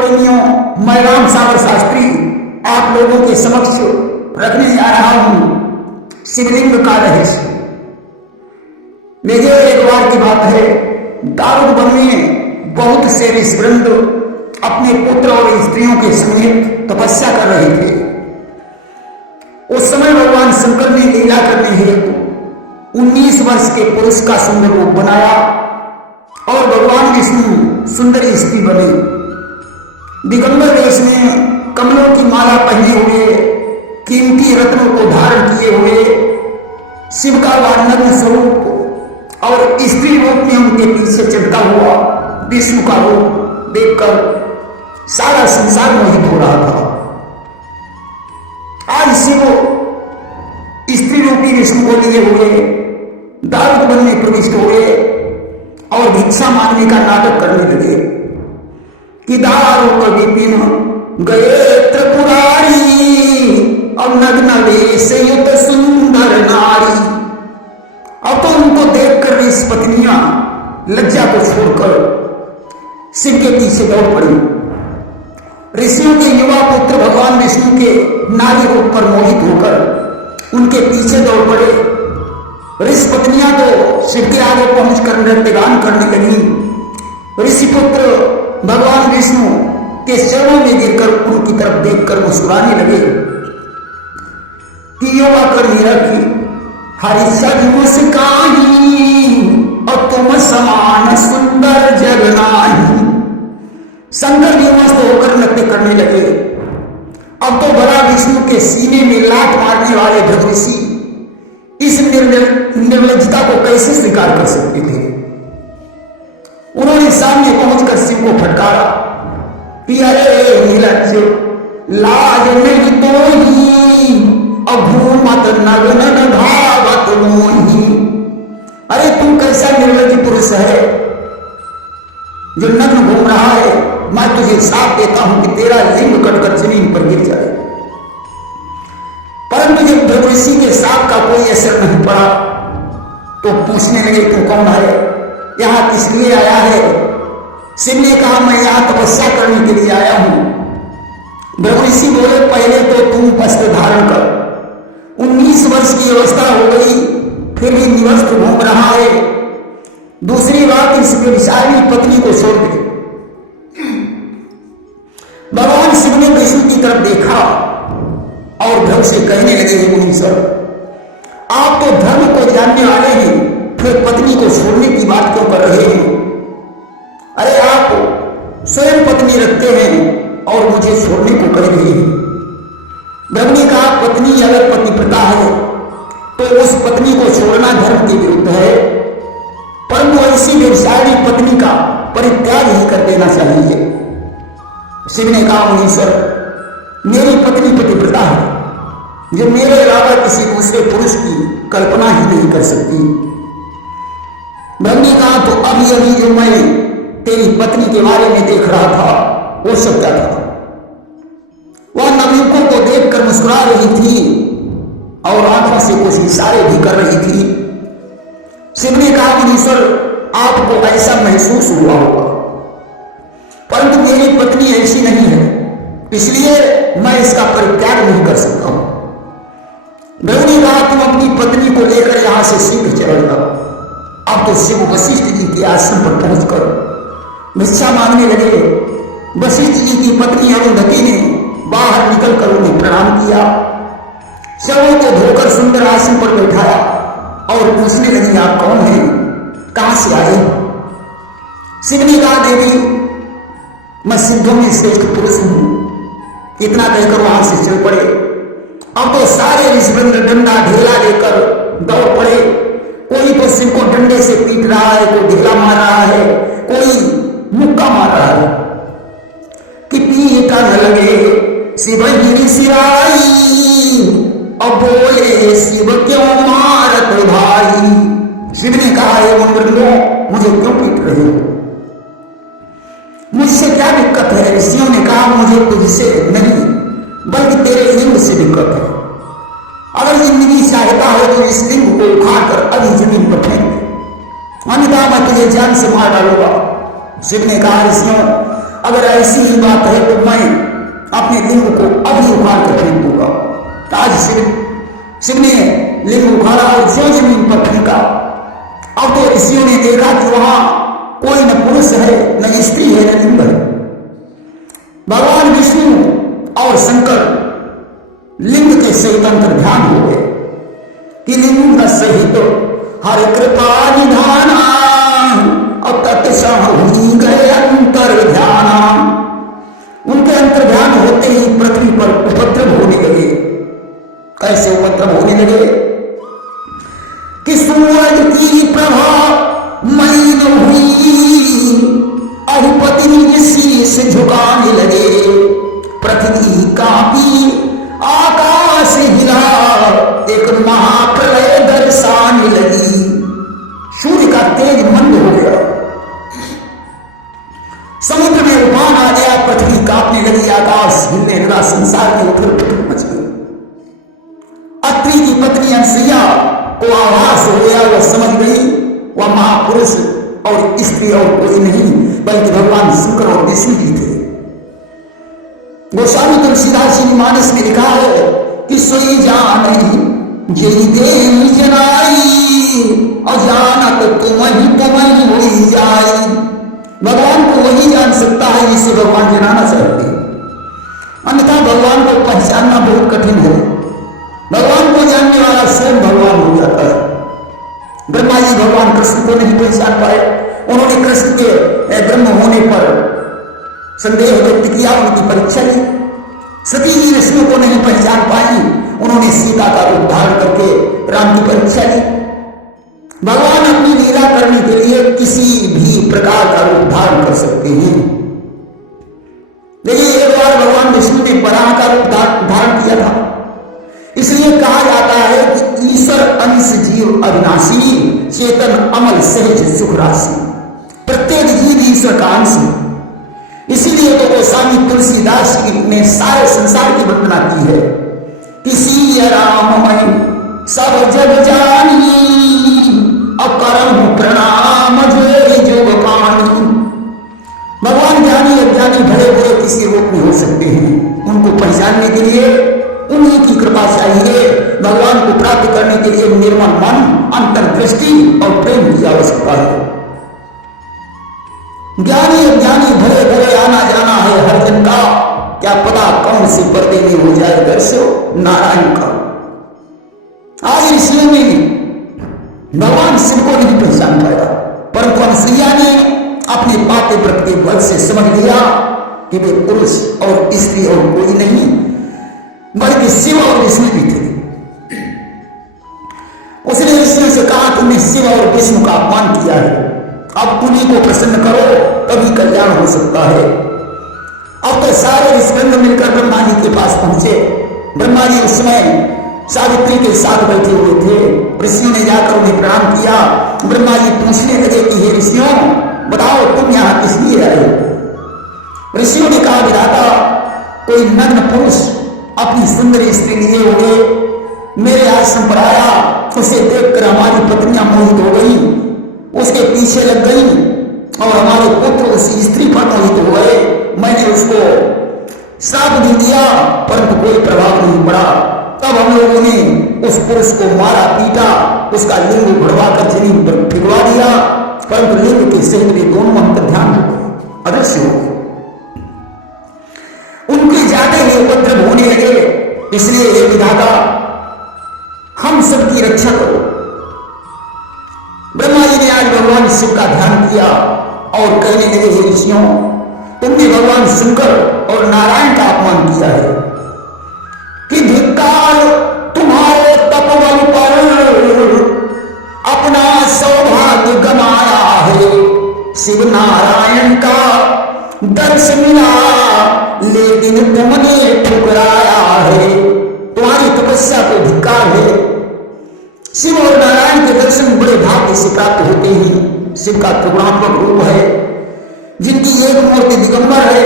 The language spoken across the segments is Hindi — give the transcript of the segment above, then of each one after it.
प्रेमियों, मैं राम सागर शास्त्री आप लोगों के समक्ष रखने जा रहा हूं शिवलिंग का रहस्य। देखिए, एक बार की बात है, दाऊद वन में बहुत से ऋषिवृंद अपने पुत्र और स्त्रियों के समेत तपस्या कर रहे थे। उस समय भगवान शंकर ने लीला करने हेतु 19 वर्ष के पुरुष का सुंदर रूप बनाया और भगवान विष्णु सुंदर स्त्री बने। दिगंबर वेश में कमलों की माला पहने हुए, कीमती रत्नों को धारण किए हुए शिव का वानग्न स्वरूप और स्त्री रूप में उनके पीछे चलता हुआ विष्णु का रूप देखकर सारा संसार मोहित हो रहा था। आज शिव स्त्री रूपी विष्णु को लिए हुए दाऊद वन में प्रविष्ट हुए और भिक्षा मांगने का नाटक करने लगे कि दारू विपिन गए त्रिपुरारी और नग्न वेश युत सुंदर नारी। अब तो उनको देखकर ऋषि पत्नियां लज्जा को छोड़कर शिव के पीछे दौड़ पड़ी। ऋषियों के युवा पुत्र भगवान विष्णु के नारी रूप पर मोहित होकर उनके पीछे दौड़ पड़े। ऋषि पत्नियां तो शिव के आगे पहुंचकर नृत्यगान करने लगी। ऋषि पुत्र भगवान विष्णु के चरणों में गिरकर उनकी तरफ देखकर मुस्कुराने लगे कि योगा कर रखी हरि सद मुस्काही और तुम समान सुंदर जग नाही। शंकर भी मस्त होकर नृत्य करने लगे। अब तो बड़ा विष्णु के सीने में लात मारने वाले भृगु ऋषि इस निर्लज्जता को कैसे स्वीकार कर सकते थे। उन्होंने सामने पहुंचकर शिव को फटकारा कि अरे निर्लज्ज, लाज नहीं तो ही अघूमत नग्न भावत मोही। अरे तू कैसा निर्लज्ज पुरुष है जो नग्न घूम रहा है। मैं तुझे साथ देता हूं कि तेरा लिंग कटकर जमीन पर गिर जाए। परंतु जब भृगु ऋषि के साथ का कोई असर नहीं पड़ा तो पूछने लगे तू कौन है, यहां किस लिए आया है। शिव ने कहा मैं यहां तपस्या करने के लिए आया हूं। भृगु ऋषि बोले पहले तो तुम वस्त्र धारण कर, 19 वर्ष की अवस्था हो गई फिर भी निवस्त्र घूम रहा है। दूसरी बात, इस विषाली पत्नी को छोड़ दे। भगवान शिव ने विष्णु की तरफ देखा और भृगु से कहने लगे मुनीश्वर, आप तो धर्म को जानने वाले हैं, फिर पत्नी को छोड़ने की बात क्यों कर रहे हैं। अरे आप स्वयं पत्नी रखते हैं और मुझे छोड़ने को कह रहे हैं। भृगु ने कहा पत्नी अगर पतिव्रता है तो उस पत्नी को छोड़ना धर्म के विरुद्ध है, परंतु ऐसी व्यवसायी पत्नी का परित्याग ही कर देना चाहिए। शिव ने कहा मुनीश्वर, मेरी पत्नी पतिव्रता है जो मेरे अलावा किसी दूसरे पुरुष की कल्पना ही नहीं कर सकती। भृगु ने कहा तो अभी अभी जो मैं तेरी पत्नी के बारे में देख रहा था वो सब क्या था। वह नवयुवकों को देखकर मुस्कुरा रही थी और आंखों से कुछ इशारे भी कर रही थी। शिव ने कहा मुनीश्वर, आपको ऐसा महसूस हुआ होगा, परंतु मेरी पत्नी ऐसी नहीं है, इसलिए मैं इसका परित्याग नहीं कर सकता हूं। भृगु ने कहा तुम अपनी पत्नी को लेकर यहां से शीघ्र चल जाओ। अब तो शिव वशिष्ठ जी के आश्रम पर पहुंचकर भिक्षा मांगने लगे। वशिष्ठ जी की पत्नी अरुंधति ने बाहर निकलकर उन्हें प्रणाम किया, शवों को धोकर सुंदर आसन पर बैठाया और पूछने लगी आप कौन हैं, कहां से आए। शिव ने कहा देवी मैं सिद्धों में श्रेष्ठ पुरुष हूं। इतना कहकर वहां से चल पड़े। अब तो सारे ऋषिवृंद डंडा ढेला लेकर दौड़ पड़े। कोई तो शिव को डंडे से पीट रहा है, कोई ढेला मार रहा है, कोई मुक्का मार रहा है कि पीटा न लगे शिव गिरी सिराई। अब बोले शिव क्यों मारत भाई। शिव ने कहा हे मुनिवृंदों, मुझे क्यों पीट रहे हो, मुझसे क्या दिक्कत है। ऋषियों ने कहा मुझे तुझसे नहीं बल्कि तेरे लिंग से दिक्कत है। अगर जिंदगी चाहता हो तो इस लिंग को उखाड़कर अभी जमीन पर फेंक दे, अन्यथा मैं तुझे जान से मार डालूंगा। शिव ने कहा ऋषियों अगर ऐसी ही बात है तो मैं अपने लिंग को अभी उखाड़ कर फेंक दूंगा। आज शिव ने लिंग उखाड़ा और जो जमीन पर फेंका। अब तो ऋषियों ने देखा कि वहां कोई न पुरुष है, न स्त्री है, न लिंग है। भगवान विष्णु और शंकर लिंग के सहित अंतर ध्यान हो गए कि लिंग सहित हर कृपा निधान अब तत्सही गए अंतर ध्यान। उनके अंतर ध्यान होते ही पृथ्वी पर उपद्रव होने लगे। कैसे उपद्रव होने लगे कि सूरज की प्रभा मलिन हुई, अधिपति ने शीश झुकाने लगे। पृथ्वी कांपी, आकाश हिला, एक महाप्रलय दर्शाने लगी। सूर्य का तेज मंद हो गया, समुद्र में उफान आ गया, पृथ्वी कांपने लगी, आकाश हिलने लगा, संसार की उथल पुथल मच गई। अत्रि की पत्नी अनसुईया को आभास हो गया, वह समझ गई वह महापुरुष और स्त्री और कोई नहीं बल्कि भगवान शंकर और विष्णु जी थे। गोस्वामी तुलसीदास जी ने मानस में लिखा है कि सोई जान जेई देवी जनाई, और जानत तुम ही होई जाई। भगवान को वही जान सकता है जिसे भगवान जनाना चाहते हैं, अन्यथा भगवान को पहचानना बहुत कठिन है। भगवान को जानने वाला स्वयं भगवान हो जाता है। ब्रह्मा जी भगवान कृष्ण को नहीं पहचान पाए, उन्होंने कृष्ण के ब्रह्म होने पर संदेह व्यक्त किया, उनकी परीक्षा ली। सती जी विष्णु को नहीं पहचान पाई, उन्होंने सीता का रूप धारण करके राम की परीक्षा ली। भगवान अपनी लीला करने के लिए किसी भी प्रकार का रूप धारण कर सकते हैं। लेकिन एक बार भगवान विष्णु ने वराह का रूप धारण किया था। इसलिए कहा जाता है कि ईश्वर अंश जीव अविनाशी, चेतन अमल सहज सुख राशि। प्रत्येक जीव ईश्वर का अंश है। इसीलिए तो गोस्वामी तुलसीदास ने सारे संसार की वंदना की है। किसी राम सब जग जानी, अकरम प्रणाम जो पानी। भगवान ज्ञानी अज्ञानी भले बुरे किसी रूप में हो सकते हैं, उनको पहचानने के लिए उन्हीं की कृपा चाहिए। भगवान को प्राप्त करने के लिए निर्मल मन, अंतर्दृष्टि और प्रेम की आवश्यकता है। ज्ञानी अज्ञानी भले भले आना जाना है हर जन का, क्या पता कौन से पर्दे में हो जाए दर्शन नारायण का। आज ऋषियों ने भगवान शिव को नहीं पहचान पाया, परंतु अनसुईया ने अपने पाते व्रत के बल से समझ लिया कि वे पुरुष और स्त्री और कोई नहीं बल्कि शिव और विष्णु भी थे। उसने विष्णु से कहा तुमने शिव और विष्णु का अपमान किया है, अब उन्हीं को प्रसन्न करो तभी कल्याण हो सकता है। अब तो सारे ऋषिगण मिलकर ब्रह्मा जी के पास पहुंचे। ब्रह्मा जी उस समय सावित्री के साथ बैठे हुए थे। ऋषियों ने जाकर उन्हें प्रणाम किया। ब्रह्मा जी पूछने लगे कि हे ऋषियों, बताओ तुम यहाँ किस लिए आए हो। ऋषियों ने कहा विधाता, कोई नग्न पुरुष अपनी सुंदर स्त्री लिए हुए मेरे आश्रम पर आया, उसे देखकर हमारी पत्नियां मोहित हो गई, उसके पीछे लग गई और हमारे पुत्र उस स्त्री पर मोहित हो गए। मैंने उसको श्राप दे दिया परंतु कोई प्रभाव नहीं पड़ा। तब हम लोगों ने उस पुरुष को मारा पीटा, उसका लिंग बढ़वा कर जमीन पर फिरवा दिया, परंतु लिंग के सहित भी दोनों अंतर ध्यान हो गए, अदृश्य हो गए। उनके जाते ही उपद्रव होने लगे। इसलिए हे विधाता, हम सबकी रक्षा करो। ब्रह्मा जी ने आज भगवान शिव का ध्यान किया और कहने लगे हे ऋषियों, तुमने भगवान शंकर और नारायण का अपमान किया है कि धिक्कार तुम्हारे तपबल पर अपना सौभाग्य गमाया है। शिव नारायण का दर्श मिला लेकिन तुमने ठुकराया है। तुम्हारी तपस्या को धिक्कार है। शिव और नारायण के दर्शन बड़े भाग्य से प्राप्त होते हैं। शिव का त्रिगुणात्मक रूप है, जिनकी एक मूर्ति दिगंबर है।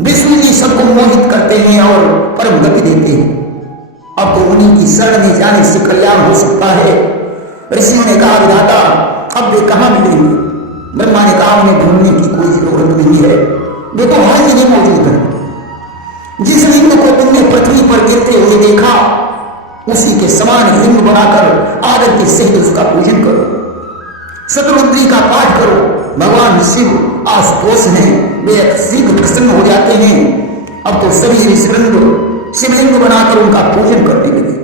विष्णु जी सबको मोहित करते हैं और परम गति देते हैं। अब तो उन्हीं की शरण में जाने से कल्याण हो सकता है। ऋषियों ने कहा विधाता, अब वे कहां मिलेंगे। ब्रह्मा ने कहा उन्हें ढूंढने की कोई जरूरत नहीं है। वे तो हर जगह मौजूद है। जिस लिंग को तुमने पृथ्वी पर गिरते हुए देखा, उसी के समान लिंग बनाकर आदर के सहित उसका पूजन करो। शतरुद्री का पाठ करो। भगवान शिव आशुतोष हैं, वे शीघ्र प्रसन्न हो जाते हैं। अब तो सभी ऋषिवृंद शिवलिंग बनाकर उनका पूजन करने लगे।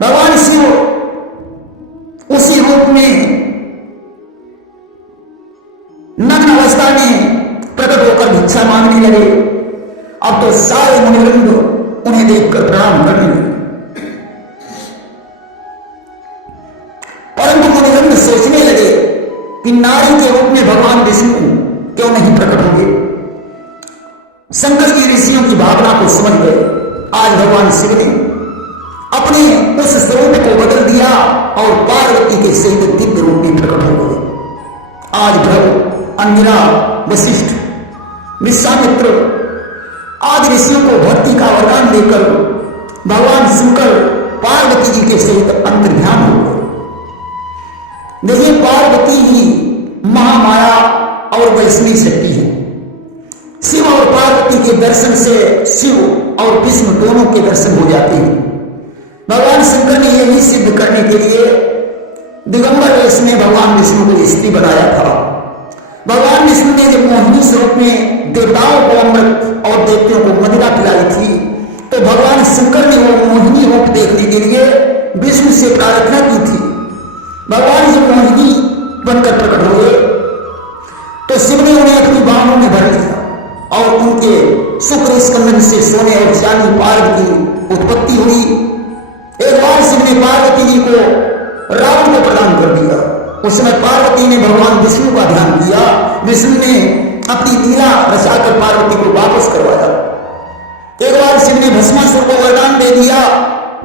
भगवान शिव उसी रूप में नग्न अवस्था में प्रकट होकर भिक्षा मांगने लगे। अब तो सारे मुनिवृंद उन्हें देखकर प्रणाम करने लगे। परंतु मुनिवृंद सोचने लगे कि नारी के रूप में भगवान विष्णु क्यों नहीं प्रकट होंगे। शंकर जी ऋषियों की भावना को समझ गए। आज भगवान शिव ने अपने उस स्वरूप को बदल दिया और पार्वती के सहित दिव्य रूप में प्रकट हो गए। आज भ्रव, अंगिरा, वशिष्ठ, विश्वामित्र आदि ऋषियों को भक्ति का वरदान देकर भगवान शंकर पार्वती जी के सहित अंतर्ध्यान हो गए। देखिए, पार्वती ही महामाया और वैष्णवी शक्ति है। शिव और पार्वती के दर्शन से शिव और विष्णु दोनों के दर्शन हो जाते हैं। भगवान शंकर ने यही सिद्ध करने के लिए दिगंबर वेश में भगवान विष्णु को स्त्री बनाया था। भगवान विष्णु ने जब मोहिनी स्वरूप में देवताओं को अमृत और देवताओं को मदिरा पिलाई थी, तो भगवान शंकर ने वो मोहिनी रूप देखने के लिए विष्णु से प्रार्थना की थी। भगवान जब मोहिनी बनकर प्रकट हुए तो शिव ने उन्हें अपनी बाहों में भर लिया और उनके शुक्र स्कंदन से सोने और चांदी पार्व की उत्पत्ति हुई। एक बार शिव ने पार्वती जी को रावण को प्रदान कर दिया। उस समय पार्वती ने भगवान विष्णु का ध्यान किया। विष्णु ने अपनी लीला रचाकर पार्वती को वापस करवाया। एक बार शिव ने भस्मासुर को वरदान दे दिया।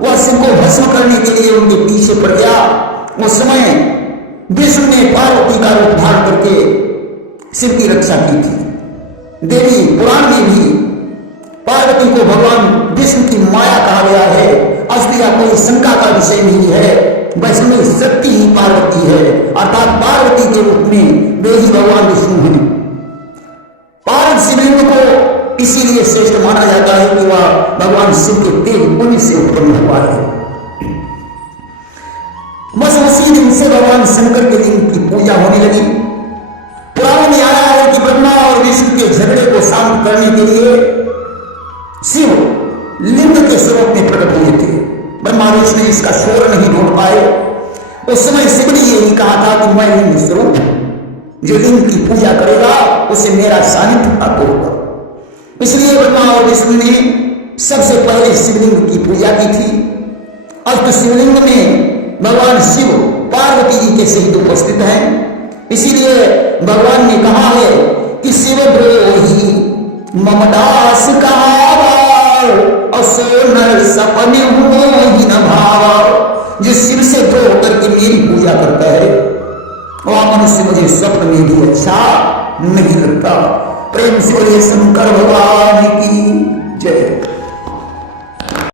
वह शिव को भस्म करने के लिए उनके पीछे पड़ गया। उस समय विष्णु ने पार्वती का रूप धारण करके शिव की रक्षा की थी। देवी पुराण में भी पार्वती को भगवान विष्णु की माया कहा गया है। असली या कोई शंका का विषय नहीं है। वैष्णवी शक्ति ही पार्वती है, अर्थात पार्वती के रूप में वे ही भगवान विष्णु हैं। पार्वती शिवलिंग को इसीलिए श्रेष्ठ माना जाता है कि वह भगवान शिव के तेज पुण्य से उत्पन्न हुआ है। बस उसी दिन से भगवान शंकर के लिंग की पूजा होने लगी। पुराण में आया है कि ब्रह्मा और विष्णु के झगड़े को शांत करने के लिए शिव लिंग के स्वरूप में प्रकट हुए थे। ब्रह्मा विष्णु इसका शोर नहीं ढूंढ पाए। उस समय शिव ने यही कहा था कि मैं लिंग स्वरूप हूं, जो लिंग की पूजा करेगा उसे मेरा सानिध्य प्राप्त होगा। इसलिए ब्रह्मा और विष्णु ने सबसे पहले शिवलिंग की पूजा की थी। अब तो शिवलिंग में भगवान शिव पार्वती जी के सहित उपस्थित हैं। इसीलिए भगवान ने कहा है कि शिव द्रोही ममदास कहावा असो नर सपने हो ही न भावा। जो शिव से द्रोह करके मेरी पूजा करता है वह मनुष्य मुझे स्वप्न में भी अच्छा नहीं लगता। प्रेम से शंकर भगवान की जय।